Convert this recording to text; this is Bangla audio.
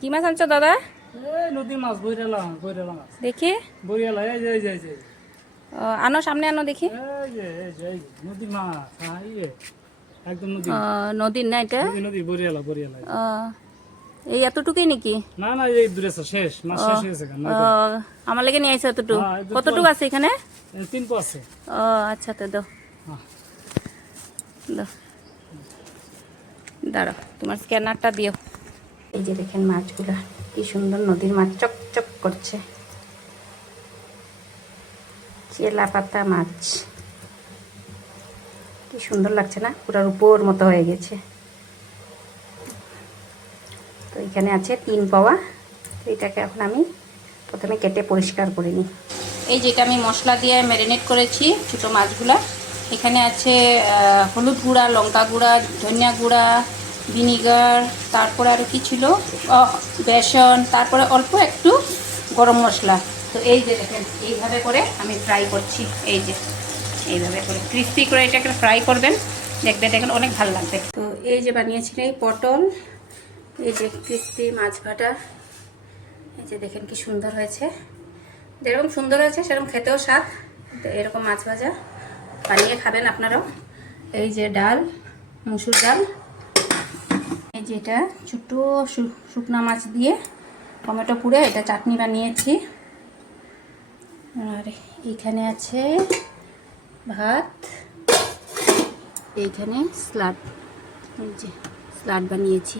কি মাছ আনছো দাদা? এই নদীর মাছ, বইরালা মাছ। দেখি। বইরালা, এই যে এই যে এই যে আনো, সামনে আনো দেখি। এই যে নদীর মাছ, হ্যাঁ এই যে একদম নদী। নদীর না এটা? নদী বরিয়ালা। এই এতটুকুই নাকি? না না, এই দূরে আছে, শেষ মাছ শেষ হয়েছে কেন? আমার লেগে নিয়ে আইছো এতটুকু? হ্যাঁ, কতটুকু আছে এখানে? 3 পো আছে। আচ্ছা, তো দাও হ্যাঁ। দাও, দাঁড়াও, তোমার স্ক্যানারটা দিও। এই যে দেখেন মাছগুলা কি সুন্দর, নদীর মাছ চকচক করছে। চেলা পাতা মাছ, কি সুন্দর লাগছে না? পুরার উপর মতো হয়ে গেছে। তো এখানে আছে 3 পাওয়া। তো এটাকে এখন আমি প্রথমে কেটে পরিষ্কার করে নিই। এই যেটা আমি মশলা দিয়ে ম্যারিনেট করেছি ছোটো মাছগুলা, এখানে আছে হলুদ গুঁড়া, লঙ্কা গুঁড়া, ধনিয়া গুঁড়া, ভিনিগার, তারপরে আরও কি ছিল, বেসন, তারপরে অল্প একটু গরম মশলা। তো এই যে দেখেন এইভাবে করে আমি ফ্রাই করছি। এই যে এইভাবে করে ক্রিস্পি করে এটাকে ফ্রাই করবেন, দেখবেন অনেক ভালো লাগবে। তো এই যে বানিয়েছিলেন এই পটল, এই যে ক্রিস্পি মাছ ভাজা, এই যে দেখেন কি সুন্দর হয়েছে। যেরকম সুন্দর হয়েছে সেরকম খেতেও স্বাদ। তো এরকম মাছ ভাজা বানিয়ে খাবেন আপনারাও। এই যে ডাল, মুসুর ডাল, এই যে এটা ছোটো শুকনা মাছ দিয়ে টমেটো পুড়ে এটা চাটনি বানিয়েছি। আর এইখানে আছে ভাত, এইখানে স্যালাড, এই যে স্যালাড বানিয়েছি।